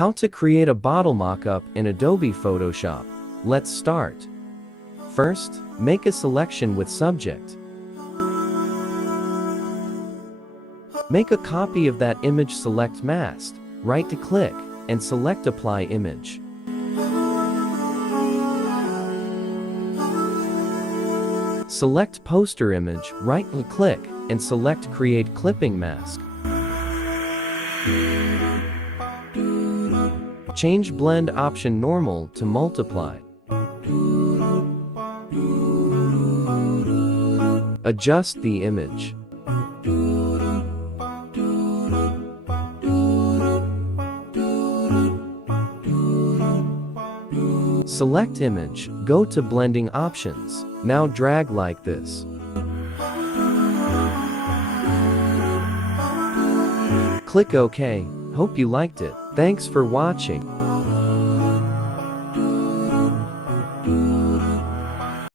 How to create a bottle mockup in Adobe Photoshop. Let's start. First, make a selection with subject. Make a copy of that image. Select mask, right-click, and select Apply Image. Select Poster Image, right-click, and select Create Clipping Mask. Change Blend Option Normal to Multiply. Adjust the image. Select Image, go to Blending Options. Now drag like this. Click OK. Hope you liked it. Thanks for watching.